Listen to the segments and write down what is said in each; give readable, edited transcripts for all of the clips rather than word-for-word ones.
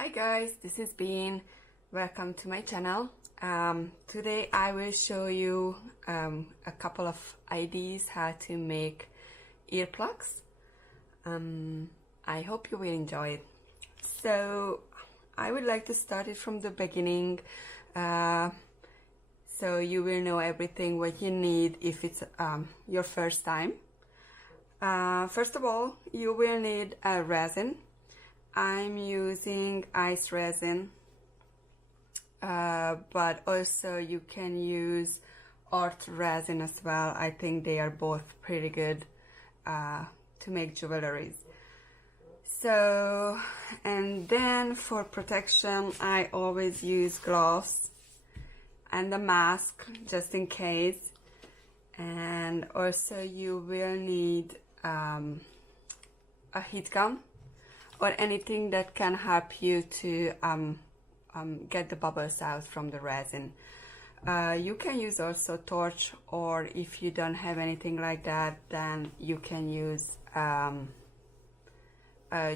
Hi guys, this is Bean. Welcome to my channel. Today I will show you a couple of ideas how to make earplugs. I hope you will enjoy it. So I would like to start it from the beginning, so you will know everything what you need if it's your first time. First of all, you will need a resin. I'm using ice resin, but also you can use art resin as well. I think they are both pretty good to make jewelries. So, and then for protection, I always use gloves and a mask just in case. And also you will need a heat gun or anything that can help you to get the bubbles out from the resin. You can use also torch, or if you don't have anything like that, then you can use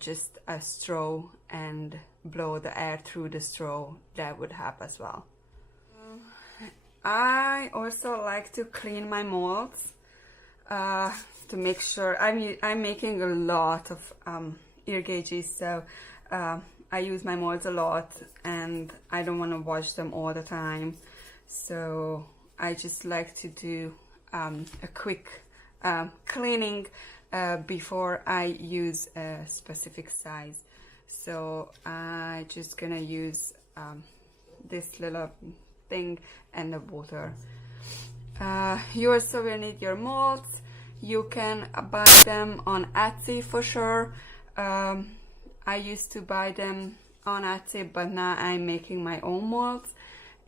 just a straw and blow the air through the straw. That would help as well. I also like to clean my molds to make sure I'm making a lot of ear gauges, so I use my molds a lot and I don't want to wash them all the time, so I just like to do a quick cleaning before I use a specific size. So I just gonna use this little thing and the water. You also will need your molds. You can buy them on Etsy for sure. I used to buy them on Etsy, but now I'm making my own molds.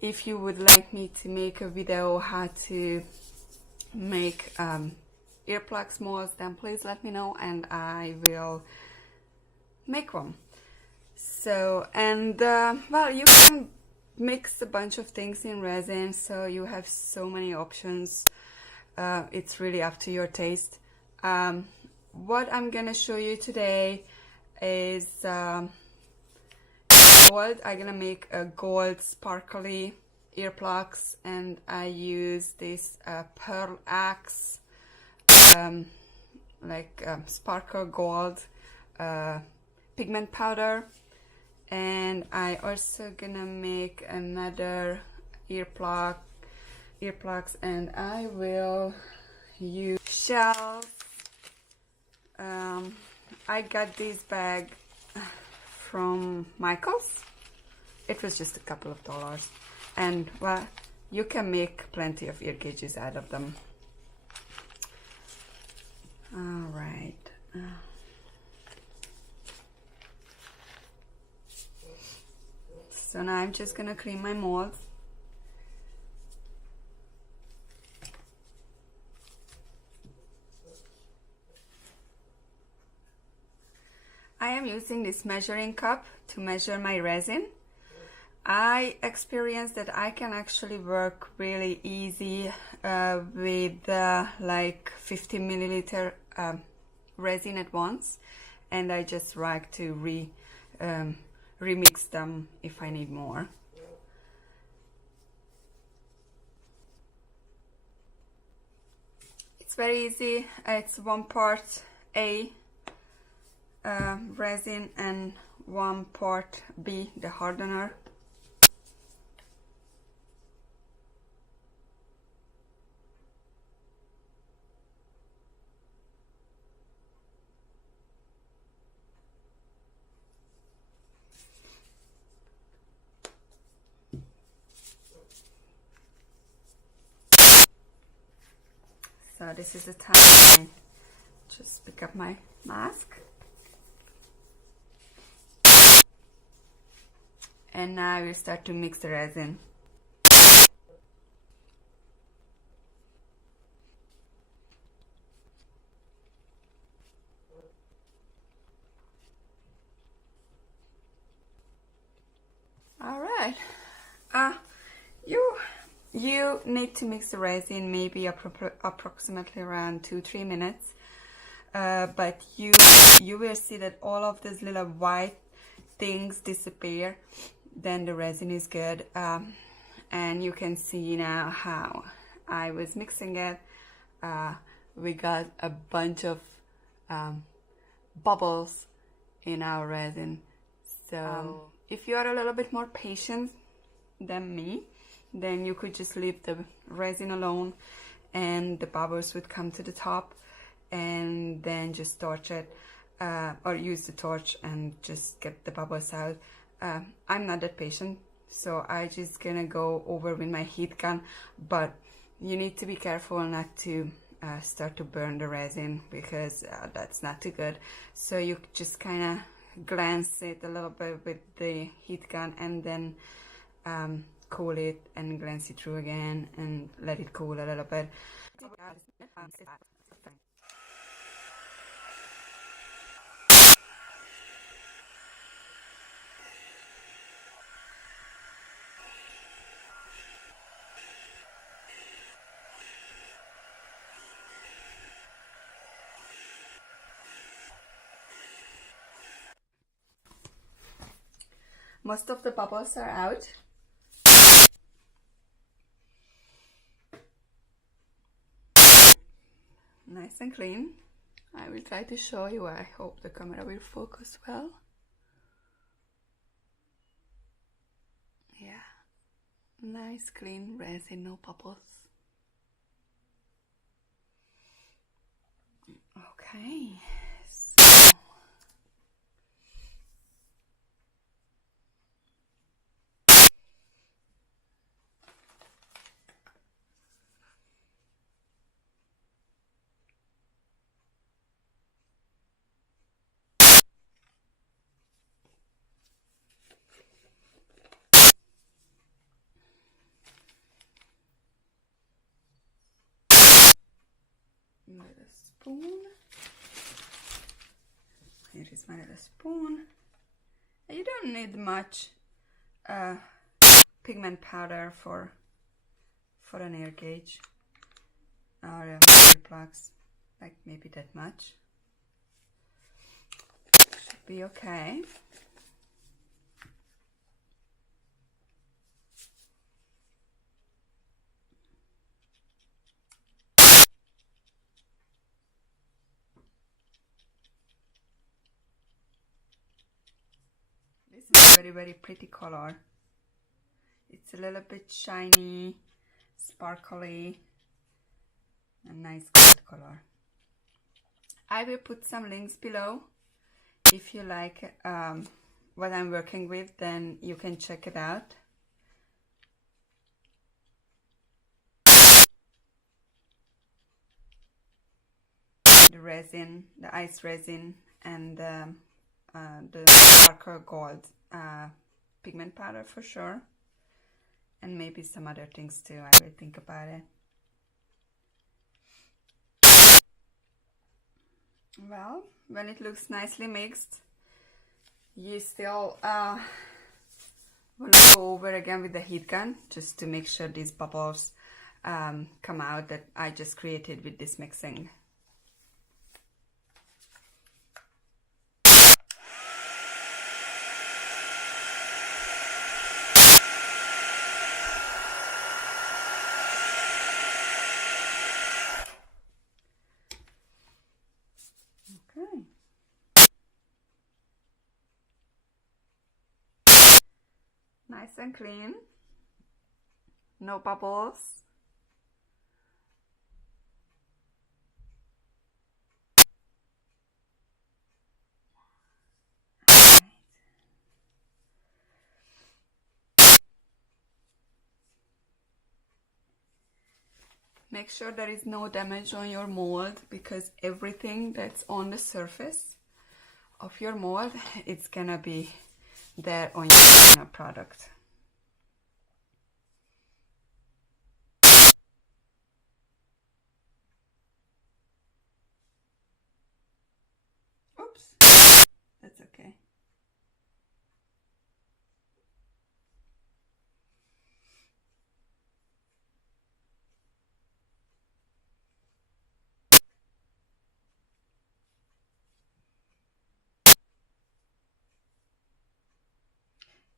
If you would like me to make a video how to make earplugs molds, then please let me know and I will make one. So, and well, you can mix a bunch of things in resin, so you have so many options. It's really up to your taste. What I'm gonna show you today is gold. I'm gonna make a gold sparkly earplugs, and I use this pearl axe, sparkle gold pigment powder, and I also gonna make another earplugs, and I will use shells. I got this bag from Michael's. It was just a couple of dollars, and well, you can make plenty of ear gauges out of them. All right. So now I'm just gonna clean my molds. I am using this measuring cup to measure my resin. I experienced that I can actually work really easy with like 50 milliliter resin at once, and I just like to remix them if I need more. It's very easy. It's 1 part A resin and 1 part B, the hardener. So this is the time I just pick up my mask. And now I will start to mix the resin. All right. You need to mix the resin maybe approximately around 2-3 minutes. But you will see that all of these little white things disappear, then the resin is good. And you can see now how I was mixing it. We got a bunch of bubbles in our resin. So if you are a little bit more patient than me, then you could just leave the resin alone and the bubbles would come to the top, and then just torch it, or use the torch and just get the bubbles out. I'm not that patient, so I just gonna go over with my heat gun, but you need to be careful not to start to burn the resin, because that's not too good. So you just kind of glance it a little bit with the heat gun, and then cool it and glance it through again and let it cool a little bit. Most of the bubbles are out. Nice and clean. I will try to show you. I hope the camera will focus well. Yeah, nice clean resin, no bubbles. Okay, so little spoon. Here is my little spoon. You don't need much pigment powder for an air gauge or earplugs, like maybe that much. Should be okay. This is a very, very pretty color. It's a little bit shiny, sparkly, a nice gold color. I will put some links below. If you like what I'm working with, then you can check it out. The resin, the ice resin, and the darker gold pigment powder for sure, and maybe some other things too. I will think about it. Well, when it looks nicely mixed, you still want to go over again with the heat gun just to make sure these bubbles come out that I just created with this mixing. Nice and clean, no bubbles. Right. Make sure there is no damage on your mold, because everything that's on the surface of your mold, it's gonna be there on your product. Oops, that's okay.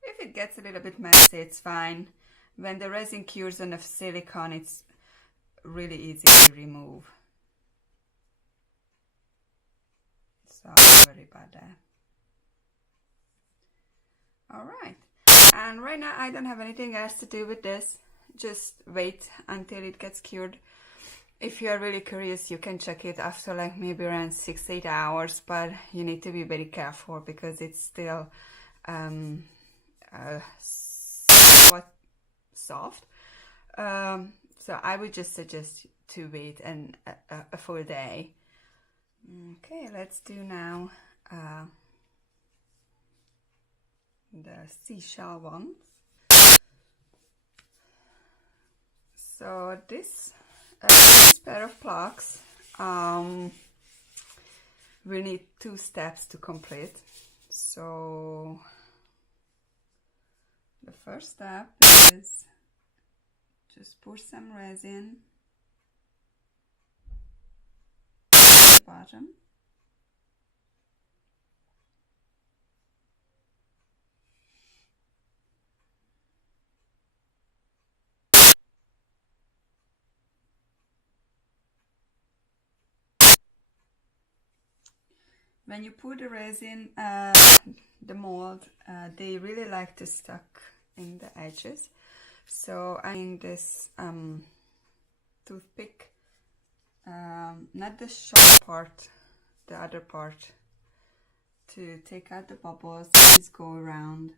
If it gets a little bit messy, it's fine. When the resin cures on the silicone, it's really easy to remove. So don't worry about that. Alright, and right now I don't have anything else to do with this. Just wait until it gets cured. If you are really curious, you can check it after like maybe around 6-8 hours, but you need to be very careful because it's still somewhat soft. So I would just suggest to wait a full day. Okay, let's do now the seashell ones. So this pair of plugs we need 2 steps to complete. So the first step is just pour some resin at the bottom. When you put the resin, the mold, they really like to stuck in the edges. So I'm using this toothpick, not the sharp part, the other part, to take out the bubbles. Just go around.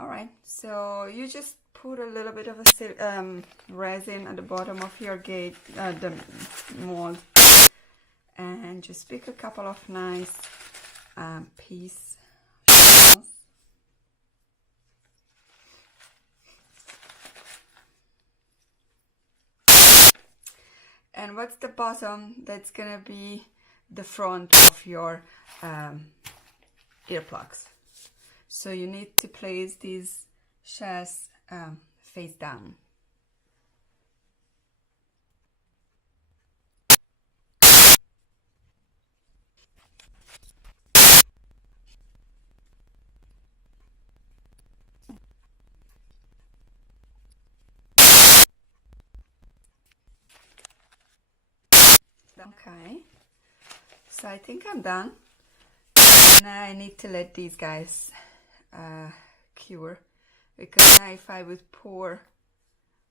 Alright, so you just put a little bit of a resin at the bottom of your gate, the mold, and just pick a couple of nice pieces. And what's the bottom? That's gonna be the front of your earplugs. So you need to place these shells face down. Okay, so I think I'm done. Now I need to let these guys cure, because now if I would pour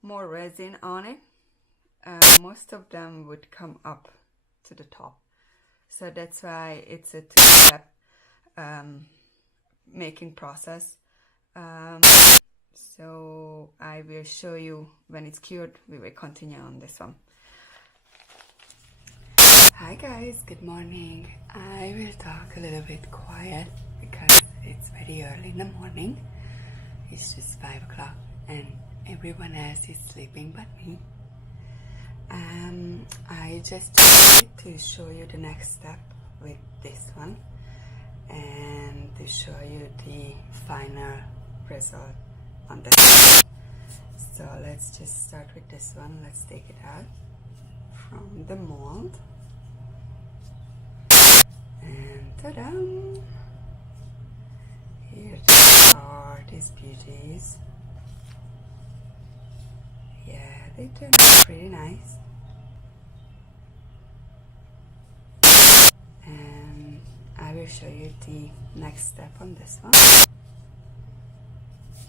more resin on it, most of them would come up to the top. So that's why it's a 2-step making process. So I will show you when it's cured. We will continue on this one. Hi guys, good morning. I will talk a little bit quiet because it's very early in the morning. It's just 5 o'clock and everyone else is sleeping but me. I just wanted to show you the next step with this one and to show you the final result on this one. So let's just start with this one. Let's take it out from the mold. And ta-da! Here they are, these beauties. Yeah, they turn out pretty nice. And I will show you the next step on this one.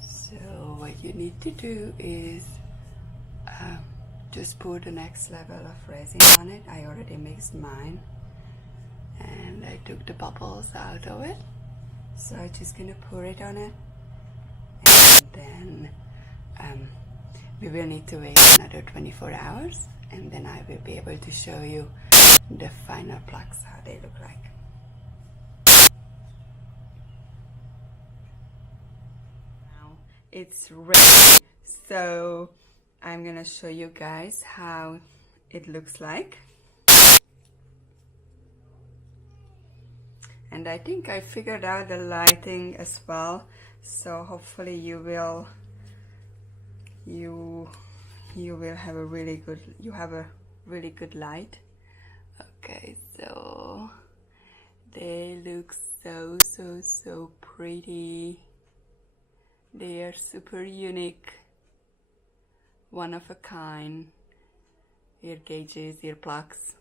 So what you need to do is just pour the next level of resin on it. I already mixed mine. And I took the bubbles out of it, so I'm just gonna pour it on it, and then we will need to wait another 24 hours, and then I will be able to show you the final plugs, how they look like. Now it's ready, so I'm gonna show you guys how it looks like. And I think I figured out the lighting as well, so hopefully you will have a really good light. Okay, so They look so pretty. They are super unique, one of a kind ear gauges, earplugs.